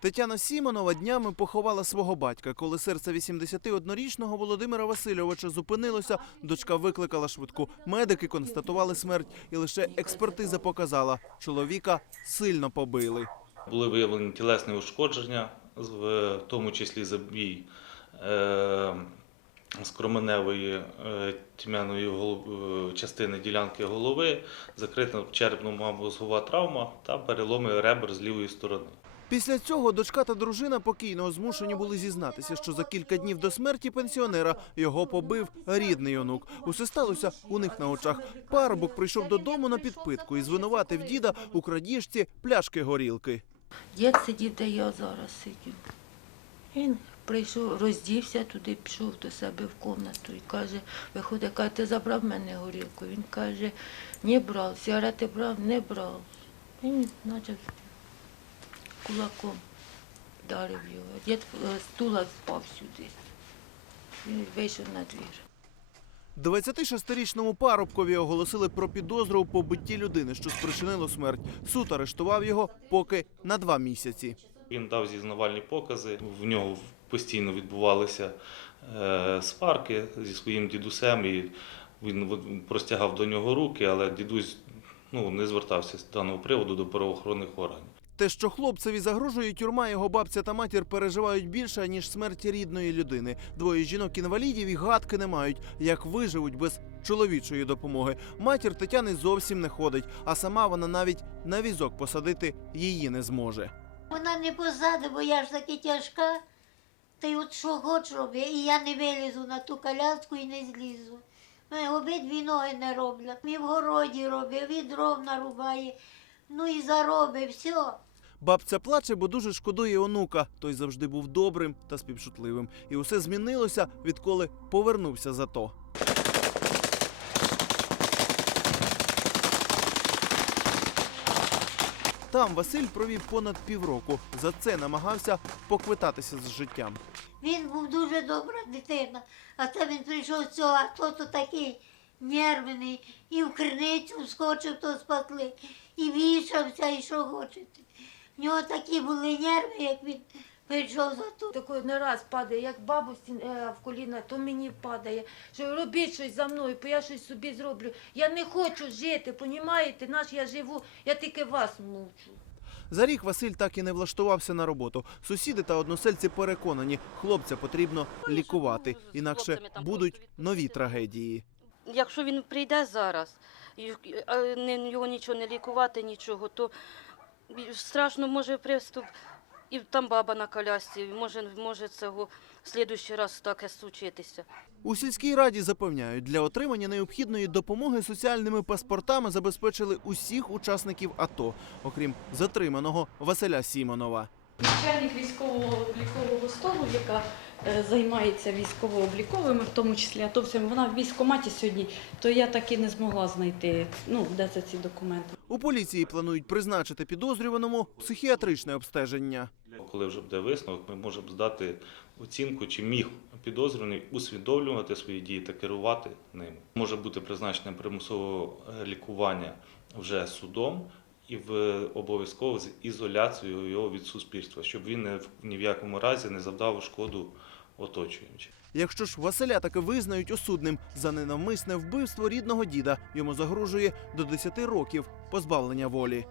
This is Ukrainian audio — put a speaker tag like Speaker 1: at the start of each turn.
Speaker 1: Тетяна Сімонова днями поховала свого батька. Коли серце 81-річного Володимира Васильовича зупинилося, дочка викликала швидку. Медики констатували смерть, і лише експертиза показала, чоловіка сильно побили.
Speaker 2: Були виявлені тілесні ушкодження, в тому числі забій е, скроменевої е, тьмяної голов- е, частини ділянки голови, закрита черепно-мозгова травма та переломи ребер з лівої сторони.
Speaker 1: Після цього дочка та дружина покійного змушені були зізнатися, що за кілька днів до смерті пенсіонера його побив рідний онук. Усе сталося у них на очах. Парубок прийшов додому на підпитку і звинуватив діда у крадіжці пляшки горілки.
Speaker 3: Дід сидів, де я зараз сидів. Він прийшов, роздівся туди, пішов до себе в кімнату і каже, виходить, каже, ти забрав мене горілку. Він каже, не брав, сигарети брав, не брав. Він почав кулаком вдарив його. Дід е, стула впав сюди. Він вийшов на двір.
Speaker 1: 26-річному парубкові оголосили про підозру у побитті людини, що спричинило смерть. Суд арештував його поки на два місяці.
Speaker 2: Він дав зізнавальні покази. В нього постійно відбувалися е, сварки зі своїм дідусем, і він простягав до нього руки, але дідусь ну, не звертався з даного приводу до правоохоронних органів.
Speaker 1: Те, що хлопцеві загрожує тюрма, його бабця та матір переживають більше ніж смерть рідної людини. Двоє жінок-інвалідів і гадки не мають, як виживуть без чоловічої допомоги. Матір Тетяни зовсім не ходить, а сама вона навіть на візок посадити її не зможе.
Speaker 4: Вона не посади, бо я ж таки тяжка. Та й от що хоч роби, і я не вилізу на ту коляску і не злізу. Мене обидві ноги не роблять. Мій в городі робить, від нарубає. Ну і зароби, все.
Speaker 1: Бабця плаче, бо дуже шкодує онука. Той завжди був добрим та співчутливим. І усе змінилося, відколи повернувся за то. Там Василь провів понад півроку. За це намагався поквитатися з життям.
Speaker 4: Він був дуже добра дитина, а це він прийшов з цього, а то такий нервний, і в криницю вскочив, то спасли, і вішався, і що хочете. В нього такі були нерви, як він прийшов за то.
Speaker 3: Такий не раз падає, як бабусі е, в коліна, то мені падає. Що робіть щось за мною, бо я щось собі зроблю. Я не хочу жити, понімаєте? Наш я живу, я тільки вас мучу.
Speaker 1: За рік Василь так і не влаштувався на роботу. Сусіди та односельці переконані, хлопця потрібно лікувати, інакше будуть нові трагедії.
Speaker 5: Якщо він прийде зараз, не- його нічого не лікувати, нічого, то страшно може приступ, і там баба на колясці, може, може цього в слідуючий раз таке случитися.
Speaker 1: У сільській раді запевняють, для отримання необхідної допомоги соціальними паспортами забезпечили усіх учасників АТО, окрім затриманого Василя Сімонова.
Speaker 6: Начальник військового облікового столу, яка займається військово-обліковими, в тому числі атовцями, вона в військкоматі сьогодні, то я так і не змогла знайти, ну, де це ці документи.
Speaker 1: У поліції планують призначити підозрюваному психіатричне обстеження.
Speaker 2: Коли вже буде висновок, ми можемо здати оцінку, чи міг підозрюваний усвідомлювати свої дії та керувати ними. Може бути призначене примусове е, лікування вже судом і в обов'язково з ізоляцією його від суспільства, щоб він не в- ні в якому разі не завдав шкоду оточуючим.
Speaker 1: Якщо ж Василя таки визнають осудним за ненавмисне вбивство рідного діда, йому загрожує до 10 років позбавлення волі.